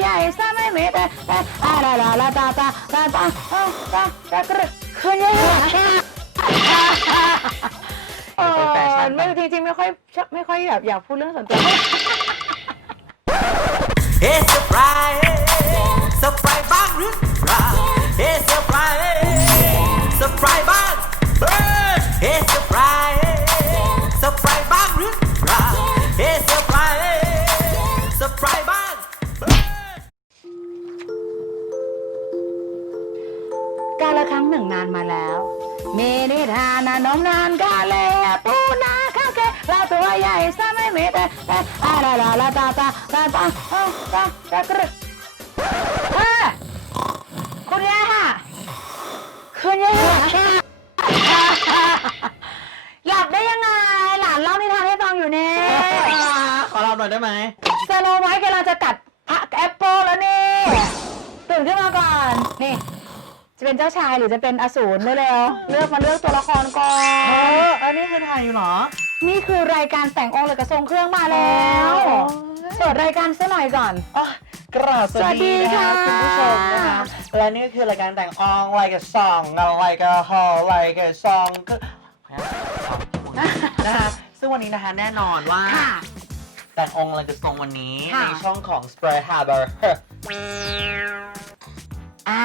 ใหญ่ซะไม่มีแต่แต่อะลาลาลาตาตาตาตาตาตาตากระคืนยังไงเออไม่จริงๆไม่ค่อยไม่ค่อยแบบอยากพูดเรื่องส่วนตัว It's a Friday, surprise bang, It's a Friday, surprise bang, It's a Friday, surprise bang, It's a Friday, หนึ่งนานมาแล้ว มีนิทานนะน้องนานกาเลปูนาข้าวแกลาตัวใหญ่ซะไม่มีแต่แต่อะลาลาลาตาตาตาตาตาตาตากระเฮ้คุณย่าคุณย่าหลับได้ยังไง หลานเล่านิทานให้ฟังอยู่เนี่ยขอรับหน่อยได้ไหมสโนไวท์กำลังจะกัดพะแอปเปิลแล้วนี่ตื่นขึ้นมาก่อน นี่ จะเป็นเจ้าชายหรือจะเป็นอสูรเร็วๆเลือกมาเลือกตัวละครก่อเอนออันนี้คือถ่ายอยู่เหรอ นี่คือรายการแต่งองค์หรือกระทรงเครื่องมาแล้วโอ้ยเปิดรายการซะหน่อยก่อน อะกราบสวัสดีนะคะสวัสดีค่ะ คุณผู้ชมนะคะและนี่ก็คือรายการแต่งอองอะไรกับซองอะไรกับฮอลอะไรกับซองก็นะคะซึ่งวันนี้นะคะแน่นอนว่า ค่ะ แต่งองค์อะไรกับทรงวันนี้ ค่ะ ในช่องของ Spray Harbor อ่า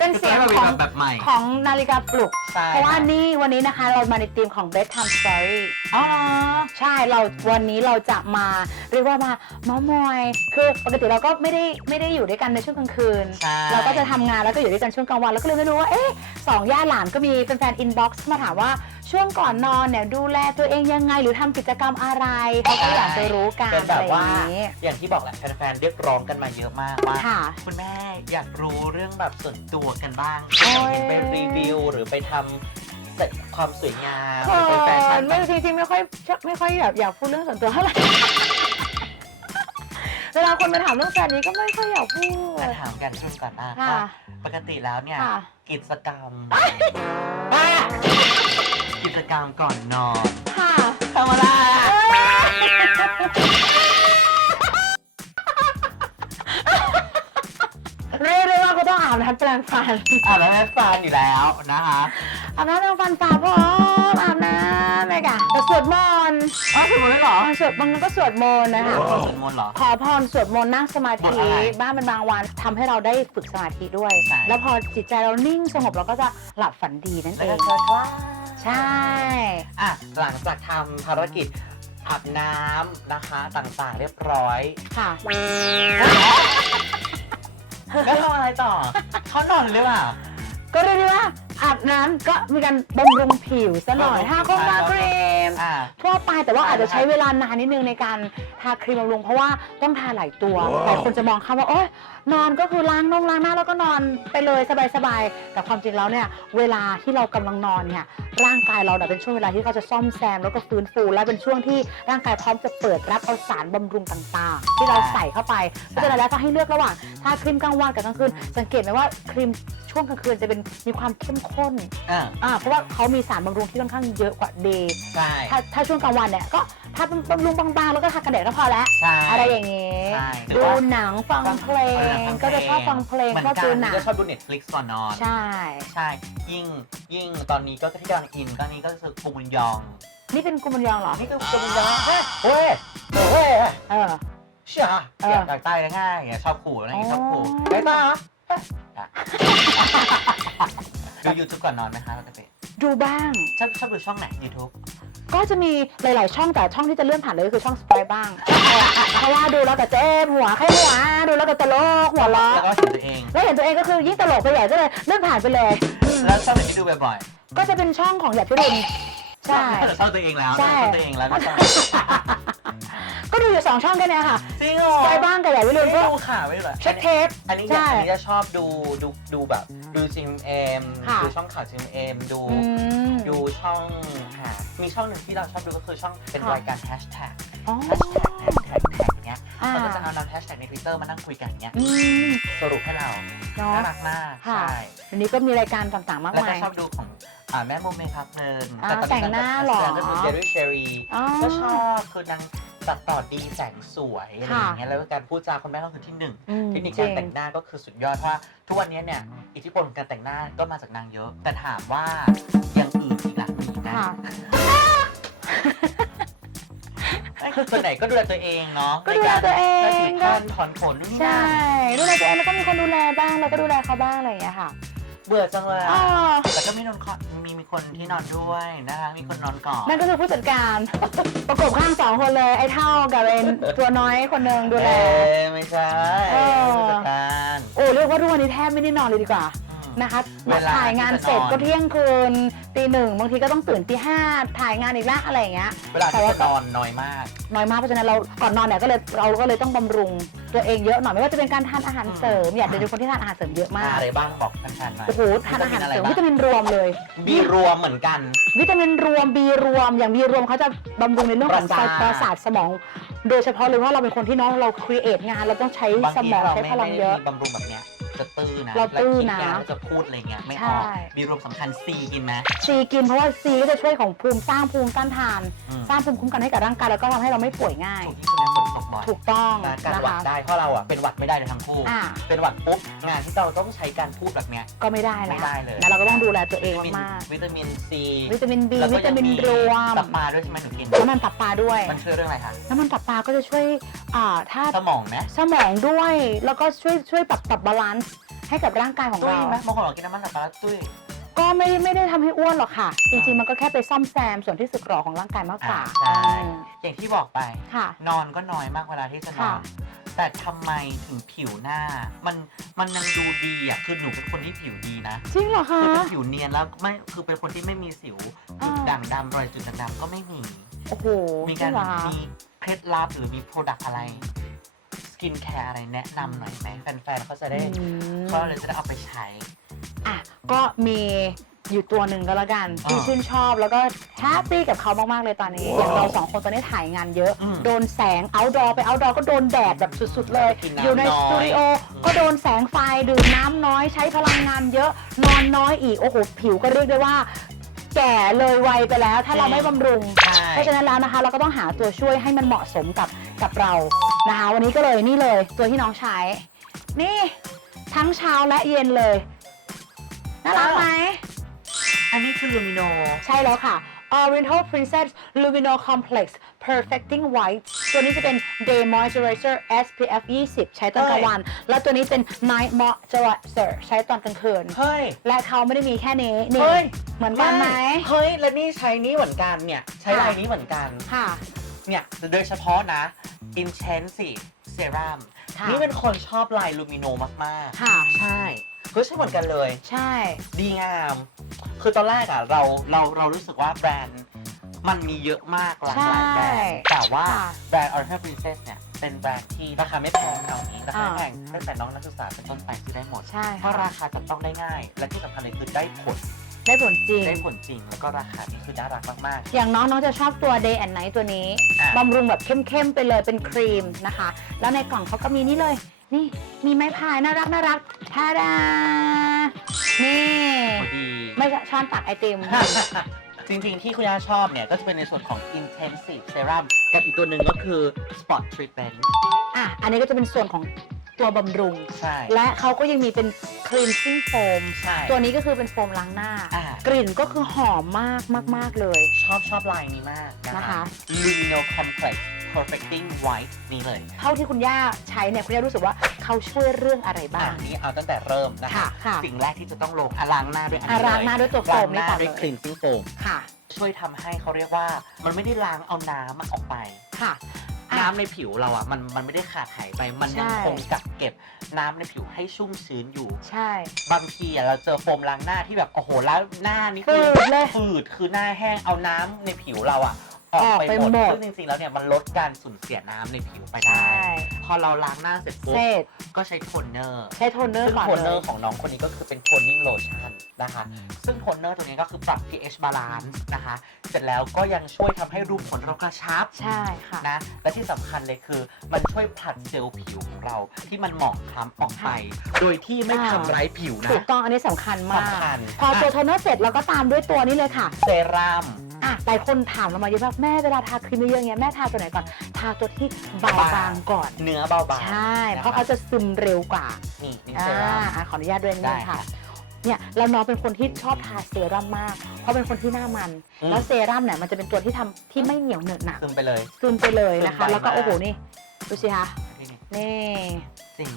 เป็นเสียงจะขเป็องนแบบแบบใหม่ ของนาฬิกาปลุก ใช่เพราะว่านี่วันนี้นะคะเรามาในธีมของ bedtime story อ๋อ ใช่เราวันนี้เราจะมาเรียกว่ามาเมามอย คือปกติเราก็ไม่ได้ไม่ได้อยู่ด้วยกันในช่วงกลางคืน ใช่ เราก็จะทำงานแล้วก็อยู่ด้วยกันช่วงกลางวัน แล้วก็เลยไม่รู้ว่า เอ๊ะสองย่าหลานก็มีแฟนๆอินบ็อกซ์มาถามว่า ช่วงก่อนนอนเนี่ยดูแลตัวเองยังไงหรือทำกิจกรรมอะไรเขาก็อยากจะรู้กันเป็นแบอะไรบอว่าย่างนี้อย่างที่บอกแหละแฟนๆเรียกร้องกันมาเยอะมากว่า ค่ะ คุณแม่อยากรู้เรื่องแบบส่วนตัวกันบ้างโอ้ยเห็นไปรีวิวหรือไปทำเสร็จความสวยงามหเขิรือไปแฟชั่นนไม่จริงๆไม่ค่อยไม่ค่อยแบบอยากพูดเรื่องส่วนตัวเท่าไหร่ เวลาคนมาถามเรื่องแฟนนี้ก็ไม่ค่อยอยากพูด มาถามกันช่วงก่อนหน้าค่ะ ว่าปกติแล้วเนี่ยค่ะ กิจกรรม กิจกรรมก่อนนอนค่ะทำอะไรเรียกได้ว่าก็ต้องอาบน้ำแปรงฟันอ่านแล้วแม่ฟันอยู่แล้วนะคะอาบน้ำแปรงฟันฝาพร้อมอาบน้ำเลยค่ะแต่สวดมนต์อ๋อถึงหมดแล้วเหรอสวดบางคนก็สวดมนต์นะคะ สวดมนต์เหรอ ขอพรสวดมนต์นั่งสมาบทธิอะไรบ้างเป็นบางวันทำให้เราได้ฝึกสมาธิด้วย ใช่ แล้วพอจิตใจเรานิ่งสงบเราก็จะหลับฝันดีนั่นแล้เอวงก็เจอคลาส ใช่ อะหลังจากทำภารกิจอาบน้ำนะคะต่างๆ เรียบร้อยค่ะ แล้วทำอะไรต่อ เขานอนหรือเปล่า ก็เรียกได้ว่า อาบน้ำก็มีการบำรุงผิวซะหน่อยบำรุงทาคงทาครีม อ่า ทั่วไปแต่ว่าใช่อาจจะใช้เวลานานนิดนึงในการทาครีมบำรุงเพราะว่าต้องทาหลายตัวหลายคนจะมองค่ะว่าโอ๊ยนอนก็คือล้างนงล้างหน้าแล้วก็นอนไปเลยสบายๆแต่ความจริงแล้วเนี่ย เวลาที่เรากำลังนอนเนี่ยร่างกายเราเนี่ยเป็นช่วงเวลาที่เขาจะซ่อมแซมแล้วก็ฟื้นฟูและเป็นช่วงที่ร่างกายพร้อมจะเปิดรับเอาสารบำรุงต่างๆ ที่เราใส่เข้าไปเพราะฉะนั้นแล้วก็ให้เลือกระหว่างทาครีมกลางวันกับกลางคืนสังเกตไหมว่าครีมช่วงกลางคืนจะเป็นมีความเข้มข้นอ่าอ่าเพราะว่าเขามีสารบำรุงที่ค่อนข้างเยอะกว่าเดย์ใช่ ถ้าถ้าช่วงกลางวันเนี่ยก็ทาบำรุงบางๆแล้วก็ทากันแดดก็พอแล้ว ใช่ อะไรอย่างงี้ใช่หรือดูว่าหนังฟังเพลง ก็จะชอบฟังเพลงเหมือนชอบกัดูนหนังก็ชอบดู Netflix ก่อนนอน ใช่ ใช่ ยิ่ง ยิ่งตอนนี้ก็ที่กำลังอินก็นี้ก็คือกุมุนยอง นี่เป็นกุมารยองเหรอ นี่คือกุมุนยองเฮ้ยเฮ้ยเฮ้ยเออ เชื่อเอออยากอยากใต้ง่ายๆชอบขู่อะไรอย่างงี้ชอบขู่อ๋อไต้ตาอะ ดู YouTube ก่อนนอนไหมคะเราจะเป็นดูบ้าง ชอบชอบดูช่องไหน YouTube ก็จะมีหลาย ๆ ช่องแต่ช่องที่จะเลื่อนผ่านเลยก็คือช่องสปายบ้างเพราะว่าดูแล้วก็เจ็บหัวแค่หัวดูแล้วก็ตลกหัวเราะแล้วก็เห็นตัวเอง แล้วเห็นตัวเองก็คือยิ่งตลกไปใหญ่ก็เลยเลื่อนผ่านไปเลย แล้วช่องไหนที่ดูบ่อยก็จะเป็นช่องของหยาดพิรุณๆใช่ชอบตัวเองแล้วใช่ ชอบตัวเองแล้วแล้วช่องก็ ดูอยู่สองช่องแค่เนี้ยค่ะจริงเหรอสปายบ้างกับหยาดพิรุณไม่ก็ดูข่าวไม่ดูแบบเช็คเทปอันนี้ใช่อันนี้จะชอบดูดูดูแบบดูจิมเอ็มค่ะดูช่องข่าวจิมเอ็มดูอืมดูช่องหามีช่องหนึ่งที่เราชอบดูก็คือช่องเป็นค่ะรายการแฮชแท็กอ๋อแฮชแท็กแฮชแท็กอย่างเงี้ยอ่าเขาก็จะเอานำแฮชแท็กใน Twitter มานั่งคุยกันเงี้ยอืมสรุปให้เราเนาะน่ารักมากค่ะใช่วันนี้ก็มีรายการต่างๆมากแล้วมาก็ยชอบดูของอ่าแม่โมเมครับเพลินอ่าตอแต่งหน้าเหรอก็ดูเจอรี่เชอรี่อ๋อก็ชอบคือนาง ตัดต่อดีแสงสวยอะไรอย่างเงี้ยแล้วการพูดจาคนแม่ก็คือที่หนึ่งอืมเทคนิคจการริงแต่งหน้าก็คือสุดยอดเพราะว่าทุกวันนี้เนี่ยอิทธิพลของการแต่งหน้าก็มาจากนางเยอะ แต่ถามว่าอย่างอื่นอีกล่ะมีอีกไหมค่ะไอ้ยส่วนไหนก็ดูแลตัวเองเนาะก็ดูแลตัวเอง ในการสีฟันถอนขนนู่นนี่ใช่นั่น ดูแลตัวเองแล้วก็มีคนดูแลบ้างเราก็ดูแลเขาบ้างอะไรอย่างเงี้ยค่ะ เบื่อจังเลยอ๋อะอแต่ก็มีนอนคอมีมีคนที่นอนด้วยนะคะ มีคนนอนก่อนนั่นก็คือผู้จัดการ ประกบข้างสองคนเลย ไอ้เท่ากับเอ็นตัวน้อยคนหนึ่งดูแล เอ๊ะไม่ใช่เออ ผู้จัดการ โอ้เรียกว่าทุกวันนี้แทบไม่ได้นอนเลยดีกว่าอืม นะคะเวลาถ่ายงานเสร็จที่จะนอนก็เที่ยงคืนตีหนึ่งบางทีก็ต้องตื่นตีห้าถ่ายงานอีกละอะไรอย่างเงี้ยเวลาที่จะนอนน้อยมาก น้อยมากเพราะฉะนั้นเราก่อนนอนเนี่ยก็เลยเราก็เลยต้องบำรุงตัวเองเยอะหน่อยไม่ว่าจะเป็นการทานอาหารเสริม อยากจะเป็นคนที่ทานอาหารเสริมเยอะมากอะไรบ้างบอกแฟนๆหน่อยโอ้โหทานอาหารเสริมวิวิตาตามิมินนอะไรรบ้างวมเลยบีรวมเหมือนกัน วิตามินรวม B รวมอย่าง B รวมเขาจะบำรุงในเรื่องของประสาทประสาทสมอง โดยเฉพาะเลยว่าเราเป็นคนที่เน้องเราครีเอทงานเราต้องใช้บางสทีมองเราใช้ไม่พลังเยอะไม่ได้มีบำรุงแบบเนี้ย จะตื้อนะเราตื้อนะแล้วคิดยากเราจะพูดอะไรเงี้ยไม่อใช่อกบีรวมสำคัญซีกินไหม ซีกินเพราะว่าซีก็จะช่วยของภูมิสร้างภูมิต้านทาน อืม สร้างภูมิคุ้มกันให้กับร่างกายแล้วก็ทำให้เราไม่ป่วยง่าย ถูกที่สุดแล้วฝนตกบ่อยถูกต้องนะการนะหวัดคะได้เพราะเราอะเป็นหวัดไม่ได้เลยทั้งคู่ อ่าเป็นหวัดปุ๊บงานที่เราต้องใช้การพูดแบบเนี้ย ก็ไม่ได้ไม่แล้วได้เลย นะเราก็ต้องดูแลตัวเองวิตมากวิตามินซีๆวิตามิน B แล้วก็วิตามินยังรวมตับปลาด้วยใช่ไหมหนูกิน น้ำมันตับปลาด้วย มันช่วยเรื่องอะไรคะน้ำมันตับปลาก็จะช่วยอ่าถ้าสมองไหมสมองด้วย แล้วก็ช่วยช่วยปรับปรับบาลานซ์ ให้กับร่างกายของตุ้ยเรา ไหมบางคนบอกกินน้ำมันตับปลาแล้วตุ้ย ก็ไม่ไม่ได้ทำให้อ้วนหรอกค่ะ จริง ๆ มันก็แค่ไปซ่อมแซมส่วนที่สึกหรอของร่างกายมากกว่าอ่าใช่ อืมอย่างที่บอกไป ค่ะ นอนก็น้อยมากเวลาที่จะนอค่ะ น แต่ทำไมถึงผิวหน้า มันมันยังดูดีอะคือหนูเป็นคนที่ผิวดีนะจริงเหรอคะคือเป็นผิวเนียนแล้วไม่คือเป็นคนที่ไม่มีสิวอ่าจุดด่างดำรอยจุดด่างดำก็ไม่มี โอ้โหมีจริการงเหรอคะมีเคล็ดลับหรือมีโปรดักต์อะไรส กินแคร์อะไรแนะนำหน่อยไหมแฟนๆเขาจะได้อืม เขาเลยจะได้เอาไปใช้ อะก็มีอยู่ตัวหนึ่งก็แล้วกันที่อ่าชื่นชอบแล้วก็แฮปปี้กับเขามาก ๆ เลยตอนนี้ ว้าวอย่างเราสองคนตอนนี้ถ่ายงานเยอะ อืมโดนแสง outdoor ไป outdoor ก็โดนแดดแบบสุด ๆ เลย กินน้ำอยู่ในน้อยสตูดิโอก็โดนแสงไฟดื่มน้ำน้อยใช้พลังงานเยอะ นอนน้อยอีก โอ้โห ผิวก็เรียกได้ว่า แก่เลยวัยไปแล้ว ถ้าเราไม่บำรุง ใช่ เพราะฉะนั้นแล้วนะคะ เราก็ต้องหาตัวช่วยให้มันเหมาะสมกับกับเรานะคะ วันนี้ก็เลยนี่เลยตัวที่น้องใช้ นี่ ทั้งเช้าและเย็นเลยน่ารักไหม อันนี้คือลูมิโน ใช่แล้วค่ะ Oriental Princess Lumino Complex Perfecting White ตัวนี้จะเป็น Day Moisturizer SPF 20 ใช้ตอนกลางวัน แล้วตัวนี้เป็น Night Moisturizer ใช้ตอนกลางคืน เฮ้ย และเขาไม่ได้มีแค่นี้นี่เฮ้ยเหมือนกันไหมเฮ้ย แล้วนี่ใช้นี้เหมือนกันเนี่ย ใช้ค่ะลายนี้เหมือนกัน ค่ะ เนี่ยโดยเฉพาะนะ Intensive Serum ค่ะนี่เป็นคนชอบลายลูมิโนมากค่ะๆใช่ก็ใช่เหมือนกันเลย ใช่ ดีงาม คือตอนแรกอะเราเราเรารู้สึกว่าแบรนด์ มันมีเยอะมากหลากหลายแบรนด์แต่ว่าค่ะแบรนด์ Oriental Princess เนี่ยเป็นแบรนด์ที่ราคาไม่แพงเท่านี้ราคาอ่า แพงตั้งแต่น้องนักศึกษาเป็นต้นไปซื้อได้หมด ใช่เพราะค่ะราคาจับต้องได้ง่าย และที่สำคัญเลยคือได้ผลได้ผลจริง ได้ผลจริง แล้วก็ราคานี่คือน่ารักมาก อย่างน้องน้องจะชอบตัว Day and Night ตัวนี้อะ บำรุงแบบเข้มๆไปเลยเป็นครีมนะคะ แล้วในกล่องเขาก็มีนี่เลย นี่มีไม้พายน่ารักน่ารักทาดานี่ๆพอดี ไม่ใช่ช้อนตักไอติม จริงๆ ที่คุณย่าชอบเนี่ย ก็จะเป็นในส่วนของ intensive serum กับอีกตัวหนึ่งก็คือ spot treatment อะ อันนี้ก็จะเป็นส่วนของตัวบำรุง ใช่ และเขาก็ยังมีเป็น cleansing foam ใช่ ตัวนี้ก็คือเป็นโฟมล้างหน้า อะ กลิ่นก็คือหอมมากมากๆเลย ชอบชอบลายนี้มากนะนะคะ Lumino Complex Perfecting White นี่เลย เท่าที่คุณย่าใช้เนี่ยคุณย่ารู้สึกว่า เขาช่วยเรื่องอะไรอะบ้างนี้เอาตั้งแต่เริ่มนะคะค่ะค่ะสิ่งแรกที่จะต้องลงอะล้างหน้าด้วยอันอะนี้เลยล้างหน้าด้วยตัวโฟล้างมหนี่น้าก่อนด้วยเลย cleansing foam ค่ะ ช่วยทำให้เขาเรียกว่า มันไม่ได้ล้างเอาน้ำมันออกไป ค่ะ อะน้ำในผิวเราอะมันมันไม่ได้ขาดหายไป มันยังใช่ คงกักเก็บน้ำในผิวให้ชุ่มชื้นอยู่ ใช่ บางทีอะเราเจอโฟมล้างหน้าที่แบบโอ้โหแล้วหน้านี่ฝืคือดเลย ฝืดคือหน้าแห้งเอาน้ำในผิวเราอะ ออกออกไปไปหมดหมดซึ่งจริงๆ แล้วเนี่ยมันลดการสูญเสียน้ำในผิวไปใช่ได้พอเราล้างหน้าเสร็จปุ๊บ เสร็จก็ใช้โทนเนอร์ ใช้โทนเนอร์ซึ่งก่อนโทนเนเลอยร์ของน้องคนนี้ก็คือเป็นโทนนิ่งโลชั่นนะคะ ซึ่งโทนเนอร์ตัวนี้ก็คือปรับ pH balance นะคะ เสร็จแล้วก็ยังช่วยทำให้รูขุมขนเรากระชับ ใช่ค่ะ นะ และที่สำคัญเลยคือมันช่วยผลัดเซลล์ผิวของเราที่มันหมองคล้ำออกไป โดยที่ไม่อ่าทำร้ายผิวนะ ถูกต้องอันนี้สำคัญมาก สำคัญ พอตัวโทนเนอร์เสร็จเราก็ตามด้วยตัวนี้เลยค่ะ เซรั่ม อะหลายคนถามเรามาเยอะมากแม่เวลาทาครีมเยอะๆเงี้ยแม่ทาตัวไหนก่อน ทาตัวที่เบาบางก่อน เนื้อเบาบางใช่นคเพราะเขาจะซึมเร็วกว่า นี่นี่อ่าเซรั่มอะขออนุญาตด้วยนี่ได้ค่ะเนี่ยแล้วน้องเป็นคนที่ชอบทาเซรั่มมาก เพราะเป็นคนที่หน้ามันอืมแล้วเซรั่มเนี่ยมันจะเป็นตัวที่ทำที่ไม่เหนียวเหนอะหนะซึมไปเลยซึมไปเลยนะคะซึมไวแล้วก็มากโอ้โหนี่ดูสิคะนี่นี่นี่จริง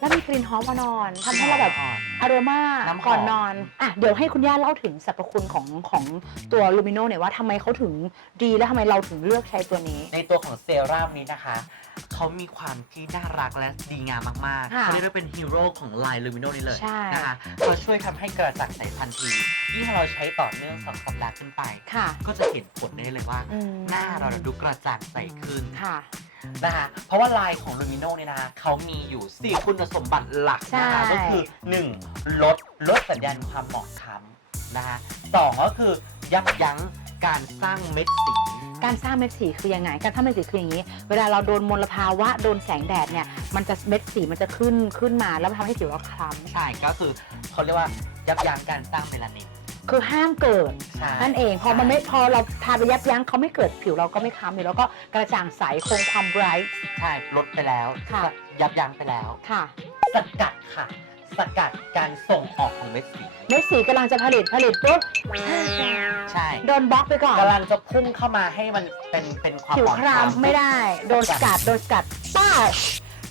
แล้วมีกลิ่นหอมอ่อนๆทำให้เราแบบอ่อน อารมาน้ำหอม ก่อนนอนอะเดี๋ยวให้คุณย่าเล่าถึงสรรพคุณของของตัวลูมิโนเนี่ยว่าทำไมเขาถึงดีและทำไมเราถึงเลือกใช้ตัวนี้ ในตัวของเซรั่มนี้นะคะ เขามีความที่น่ารักและดีงามมากๆค่ะเขาเรียกว่าเป็นฮีโร่ของลายลูมิโนนี่เลยใช่ นะคะเขาช่วยทำให้กระจ่างใสทันที ยิ่งเราใช้ต่อเนื่องสองสัปดาห์ขึ้นไป ค่ะก็จะเห็นผลได้เลยว่า อืมหน้าเราดูกระจ่างใสขึ้น ค่ะ นะคะเพราะว่าลายของลูมิโนเนี่ยนะคะเขามีอยู่ 4 คุณสมบัติหลักนะคะใช่ ก็คือ 1. ลดลดสัญญาณความหมองคล้ำนะคะสองก็คือยับยั้งการสร้างเม็ดสี การสร้างเม็ดสีคือยังไง การสร้างเม็ดสีคืออย่างนี้ เวลาเราโดนมลภาวะโดนแสงแดดเนี่ย มันจะเม็ดสีมันจะขึ้นขึ้นมาแล้วมันทำให้ผิวเราคล้ใช่ก็คือเขาเรียกว่ายับยั้งการสร้างเมลานินำ คือห้ามเกิดใช่นั่นเอง พอมันไม่พอเราทาไปยับยั้งเขาไม่เกิดผิวเราก็ไม่คล้ำอยู่แล้วก็กระจ่างใสคงความไบรท์ ใช่ลดไปแล้วค่ะ ยับยั้งไปแล้ว ค่ะ สกัดค่ะ สกัดการส่งออกของเม็ดสีเม็ดสีกำลังจะผลิตผลิตปุ๊บใช่โดนบล็อกไปก่อน กำลังจะพุ่งเข้ามาให้มันเป็นเป็นความผิวหมองครามไม่ได้โดนสกัดโดนสกัดป้าช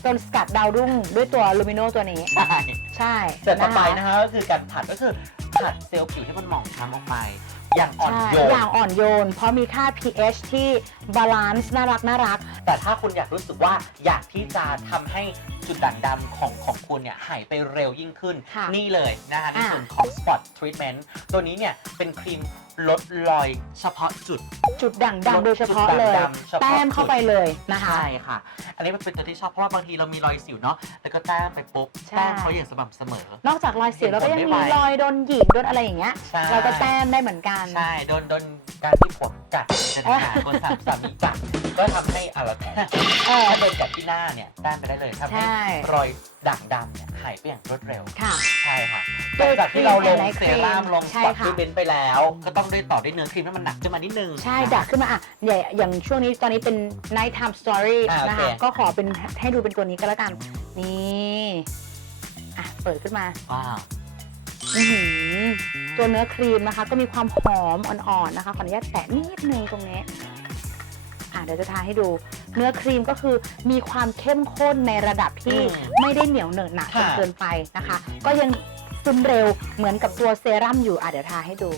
โดนสกัดดาวรุ่งด้วยตัวลูมิโนตัวนี้ ใช่ใช่เสร็จต่อไปคนะคะก็คือการผัดก็คือ ผัดเซลล์ผิวที่มันหมองคล้ำออกไป อย่างอ่อนใช่โยน อย่างอ่อนโยน เพราะมีค่า pH ที่บาลานซ์น่ารักน่ารัก แต่ถ้าคุณอยากรู้สึกว่าอยากที่จะทำให้จุดด่างดำของของคุณเนี่ยหายไปเร็วยิ่งขึ้น ค่ะนี่เลยนะคะในอ่า ส่วนของ Spot Treatment ตัวนี้เนี่ยเป็นครีม ลดรอยเฉพาะจุด จุดด่างดำโดยเฉพาะเลย จุดด่างดำเฉพาะ แต้มเข้าไปเลยนะคะ ใช่ค่ะ อันนี้มันเป็นตัวที่ชอบเพราะว่าบางทีเรามีรอยสิวเนาะแล้วก็แต้มไปปุ๊บใช่ แต้มเขาอย่างสม่ำเสมอ นอกจากรอยสิวเราก็ยังเห็นผลมีไม่ไหวรอยโดนหยิกโดนอะไรอย่างเงี้ย ใช่ เราก็แต้มได้เหมือนกัน ใช่โดนโดนการที่ผมกัดจะทำงานคนสามสามีกัดก็ทำให้อะไรแต้มเออ ถ้าโดนกัดที่หน้าเนี่ยแต้มไปได้เลยทำให้ใช่ รอย ด่างดำเนี่ยหายไปอย่างรวดเร็ว ค่ะ ใช่ค่ะหโดลังยจากที่เราลงครีมเซรั่มลงสใช่ปอตค่ะทรีทเมนต์ไปแล้ว ก็ต้องด้วยต่อด้วยเนื้อครีมให้มันหนักขึ้นมานิดนึงใช่ดักขึ้นมาอะเนี่ยอย่างช่วงนี้ตอนนี้เป็น night time story อ่าโอเคนะคะก็ขอเป็นให้ดูเป็นตัวนี้ก็แล้วกัน นี่อะเปิดขึ้นมาว้าวอื้อหือตัวเนื้อครีมนะคะ ก็มีความหอมอ่อนๆนะคะขออนุญาตแตะนิดนึงตรงนี้ อะเดี๋ยวจะทาให้ดู เนื้อครีมก็คือมีความเข้มข้นในระดับที่อืมไม่ได้เหนียวเหนอะหนะจนค่ะ เกินไปนะคะ ก็ยังซึมเร็วเหมือนกับตัวเซรั่มอยู่อะเดี๋ยวทาให้ดู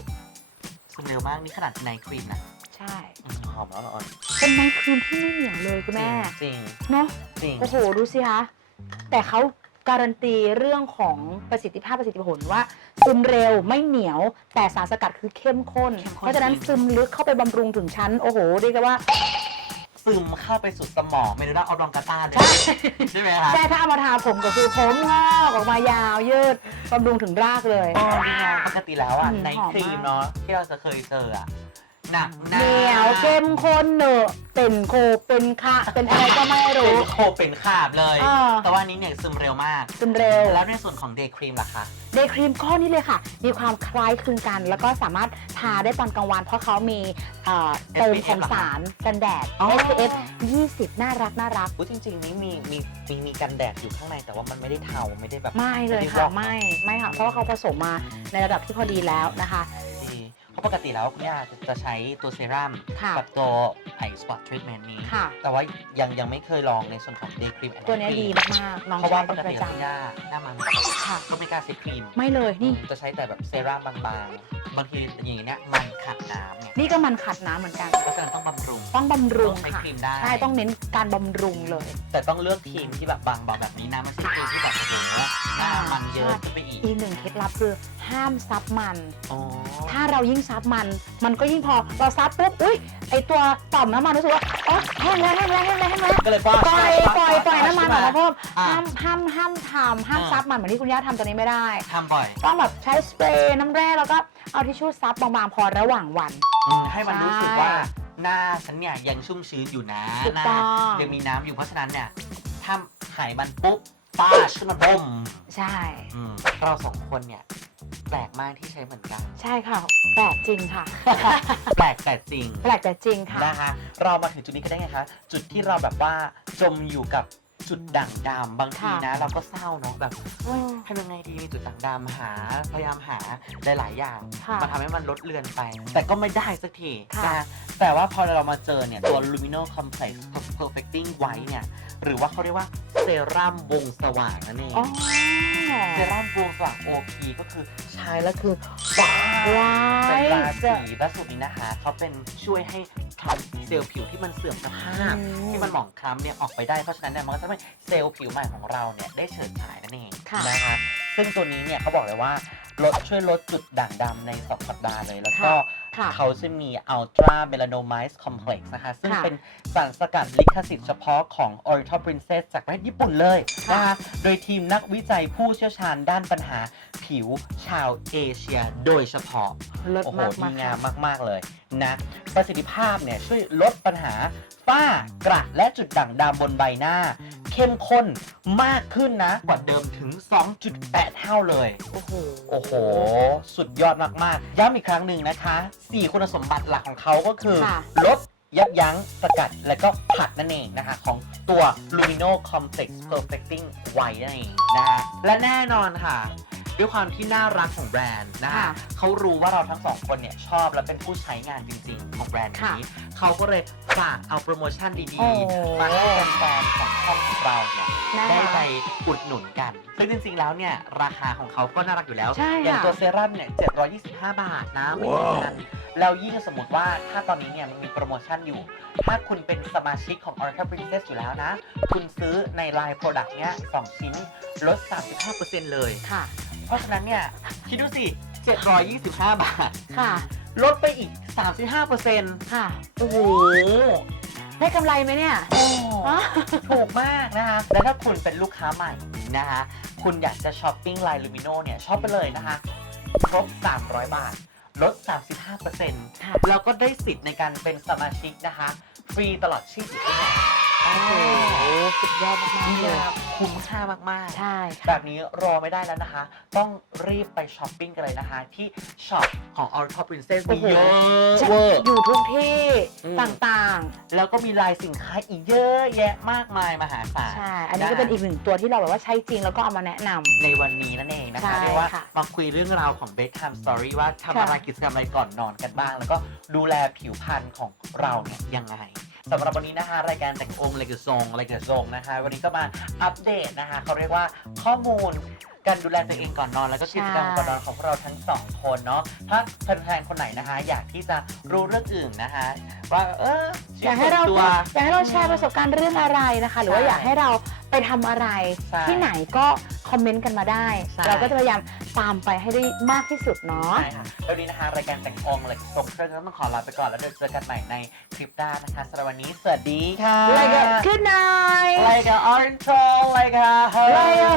ซึมเร็วมากนี่ขนาดในครีมนะใช่ อืมหอมแล้วอ่อนเป็นไนท์ครีมที่ไม่เหนียวเลยคุณแม่จริงเนาะจริงโอ้โหดูสิคะแต่เขา การันตีเรื่องของประสิทธิภาพประสิทธิผลว่า ซึมเร็วไม่เหนียว แต่สารสกัดคือเข้มข้น เข้มข้น เพราะฉะนั้นจริงซึมลึกเข้าไปบำรุงถึงชั้น โอ้โหเรียกได้ว่า ซึมเข้าไปสู่สมองเมดูล่าออฟลองกาตาเลยใช่ใช่ไหมคะ ใช่ถ้าเอามาทาผมก็คือผมงอกออกมายาวยืดบำรุงถึงรากเลยอ๋อนี่ไงปกติแล้วอะ อืมในหอมครีมมาก เนาะที่เราจะเคยเจออะ หนักหเหนานียวเข้มข้นเนอะเป็นโคเป็นคะเป็นอะไรก็ไม่เป็รู้ นโคเป็นขาบเลยเออแต่ว่าอันนี้เนี่ยซึมเร็วมาก ซึมเร็ว แล้วในส่วนของเดย์ครีมล่ะคะ เดย์ครีมก้อนนี้เลยค่ะ มีความคล้ายคลึงกัน แล้วก็สามารถทาได้ตอนกลางวัน เพราะเขามีเอ่อเติมของสารกันแดด อ๋อ SPF 20 น่ารักน่ารัก อุ๊ยจริง ๆ นี่มีมีมีมีกันแดดอยู่ข้างในแต่ว่ามันไม่ได้เทาไม่ได้แบบ ไม่เลยไม่ได้ค่ะวอกไม่ ไม่ค่ะ เพราะว่าเขาผสมมาในระดับที่พอดีแล้วนะคะดีเพ ราะปกติแล้วคุณย่าจะจะใช้ตัวเซรั่มค่ะกับตัวไอสปอตทรีทเมนต์นี้ ค่ะ แต่ว่ายังยังไม่เคยลองในส่วนของเดย์ครีมตัวเนี้ยดีมากๆน้องเพราะใช้ว่าปเป็นกปติระแล้วคุณจำย่าหน้ามันค่ะ ก็ไม่กล้าใช้ครีม ไม่เลยนี่ จะใช้แต่แบบเซรั่มบางๆ บางทีอย่างเนี้ยมันขัดน้ำเนี่ยนี่ก็มันขัดน้ำเหมือนกันเพราะฉะนั้นต้องบำรุง ต้องบำรุต้งองใช้ค่ะครีมได้ ใช่ต้องเน้นการบำรุงเลย แต่ต้องเลือกครีมที่แบบบางเบาแบบนี้นะไม่ใช่ครีมที่แบบโอ้โหหน้ามันเยอะขึ้นไปอีกอีกหนึ่งเคล็ดลับคือห้ามซับมัน อ๋อถ้าเรายิ่งซับมัน มันก็ยิ่งพอเราซับปุ๊บ อุ้ยไอตัวต่อมน้ำมันรู้สึกว่า อ๋อแห้งแล้วแห้งแล้วแห้งแล้วแห้งแล้วก็เลยว่า ปล่อยปล่อยปล่อย น้ำมันออกมาเพิ่มอะห้ามห้ามห้ามทำห้ามอ่า ซับมันเหมือนที่คุณย่าทำตัวนี้ไม่ได้ ทำบ่อยต้องแบบใช้สเปรย์น้ำแร่แล้วก็เอาทิชชู่ซับบางๆพอระหว่างวัน อืมให้มันรู้สึกว่าใช่หน้าฉันเนี่ยยังชุ่มชื้นอยู่นะถูกหน้าต้อง ยังมีน้ำอยู่เพราะฉะนั้นเนี่ยถ้าหายมันปุ๊บป้าชขึ้นมาบ่มใช่ อืมเราสองคนเนี่ยแปลกมากที่ใช้เหมือนกัน ใช่ค่ะแปลกจริงค่ะ แปลกแต่จริง แปลกแต่จริงค่ะ นะคะเรามาถึงจุดนี้กันได้ไงคะ จุดที่เราแบบว่าจมอยู่กับ จุดด่างดำบางทีค่ะนะ เราก็เศร้าเนาะแบบอืมทำยังไงดีมีจุดด่างดำหาพยายามหาหลาย ๆ อย่างค่ะมาทำให้มันลดเลือนไป แต่ก็ไม่ได้สักทีค่ะนะแต่ว่าพอเรามาเจอเนี่ยตัว Lumino Complex Perfecting White เนี่ยหรือว่าเขาเรียกว่าเซรั่มวงสว่างนั่นเองอ๋อเซรั่มวงสว่าง OP ก็คือใช้แล้วคือว้าวว้าเป็นยราศีและสูตรนี้นะคะเขาเป็นช่วยให้ ทำเซลล์ผิวที่มันเสื่อมสภาพที่มันหมองคล้ำเนี่ยออกไปได้เพราะฉะนั้นเนี่ยมันก็จะทำให้เซลล์ผิวใหม่ของเราเนี่ยได้เฉิดฉายนั่นเองค่ะนะคะซึ่งตัวนี้เนี่ยเขาบอกเลยว่าลดช่วยลดจุดด่างดำใน2สัปดาห์เลยแล้วก็ค่ะ เขาจะมี Ultra Melanoma Complex นะคะ ซึ่งค่ะเป็นสารสกัดลิขสิทธิ์เฉพาะของ Oriental Princess จากประเทศญี่ปุ่นเลยนะคะโดยทีมนักวิจัยผู้เชี่ยวชาญด้านปัญหาผิวชาวเอเชียโดยเฉพาะ เลิศโอ้โหมากดีมากงามมาก ๆ เลยนะ ประสิทธิภาพเนี่ยช่วยลดปัญหาฝ้ากระและจุดด่างดำบนใบหน้า เข้มข้นมากขึ้นนะ กว่าเดิมถึง 2.8 เท่าเลย โอ้โห โอ้โห สุดยอดมาก ๆ ย้ำอีกครั้งหนึ่งนะคะ4 คุณสมบัติหลักของเขาก็คือค่ะ ลดยับยั้งสกัด และก็ผัดนั่นเองนะคะ ของตัว Lumino Complex Perfecting White นั่นเองนะคะและแน่นอนค่ะ ด้วยความที่น่ารักของแบรนด์นะคะค่ะเขารู้ว่าเราทั้งสองคนเนี่ยชอบและเป็นผู้ใช้งานจริงๆ ของแบรนด์ค่ะนี้ เขาก็เลยฝากเอาโปรโมชั่นดีโอ้ๆมาให้แฟนๆของช่องของเราเนี่ยนะได้คะไปอุดหนุนกัน ซึ่งจริงๆแล้วเนี่ย ราคาของเขาก็น่ารักอยู่แล้ว ใช่อย่างค่ะตัวเซรั่มเนี่ย 725 บาทนะไม่แพงแล้วยิ่งสมมติว่าถ้าตอนนี้เนี่ยมันมีโปรโมชั่นอยู่ ถ้าคุณเป็นสมาชิกของ Oracle Princess อยู่แล้วนะ คุณซื้อใน Line Product เนี่ย2ชิ้นลด 35%เลย ค่ะ เพราะฉะนั้นเนี่ย คิดดูสิ 725 บาท ค่ะ ลดไปอีก 35%ค่ะ โอ้โห ได้กำไรไหมเนี่ย โอ้อ๋อ ถูกมากนะคะ และถ้าคุณเป็นลูกค้าใหม่นะคะ คุณอยากจะช้อปปิ้งไลน์ลูมิโนเนี่ยช็อปไปเลยนะคะ ครบ 300 บาท ลด 35%ค่ะแล้วก็ได้สิทธิ์ในการเป็นสมาชิกนะคะ ฟรีตลอดชีพอยู่ที่ไหน โอ้โหสุดยอดมากๆเลยคุ้มค่ามากๆ ใช่แบค่ะบนี้รอไม่ได้แล้วนะคะ ต้องรีบไปช้อปปิ้งกันเลยนะคะ ที่ช็อปของ Oracle Princess มีเยอะเวอร์ อยู่ทุกที่อืม ต่างแล้วก็มีลายสินค้าอีกเยอะแยะมากมายมหาศาล ๆ ใช่ อันนี้ก็เป็นอีกหนึ่งตัวที่เราแบบว่าใช้จริงแล้วก็เอามาแนะนำ ในวันนี้นั่นเองนะใช่คะเรียกว่าค่ะมาคุยเรื่องราวของ bedtime story ว่าทำค่ะ อะไรกิจกรรมอะไรก่อนนอนกันบ้าง แล้วก็ดูแลผิวพรรณของเราเนี่ยยังไง สำหรับวันนี้นะคะรายการแต่งองค์เลกทรงเลกทรงนะคะ วันนี้ก็มาอัปเดตนะคะเขาเรียกว่าข้อมูลการดูแลตัวเองก่อนนอนแล้วก็กิจกรรมก่อนนอนของพวกเราทั้งสองคนเนาะถ้าแฟนๆคนไหนนะคะ อยากที่จะรู้เรื่องอื่นนะคะว่าเอออยากให้เราตัว อยากให้เราแชร์ประสบการณ์เรื่องอะไรนะคะ หรือว่าใช่อยากให้เราไปทำอะไรใช่ที่ไหนก็ คอมเมนต์กันมาได้ ใช่ เราก็จะพยายามตามไปให้ได้มากที่สุดเนาะ ใช่ค่ะแล้ววันนี้นะคะ รายการแต่งองค์เหล็กทรงเครื่องก็ต้องขอลาไปก่อนแล้วเดี๋ยวเจอกันใหม่ในคลิปหน้านะคะสำหรับวันนี้สวัสดีค่ะ Like a good night like a orange troll like a Like a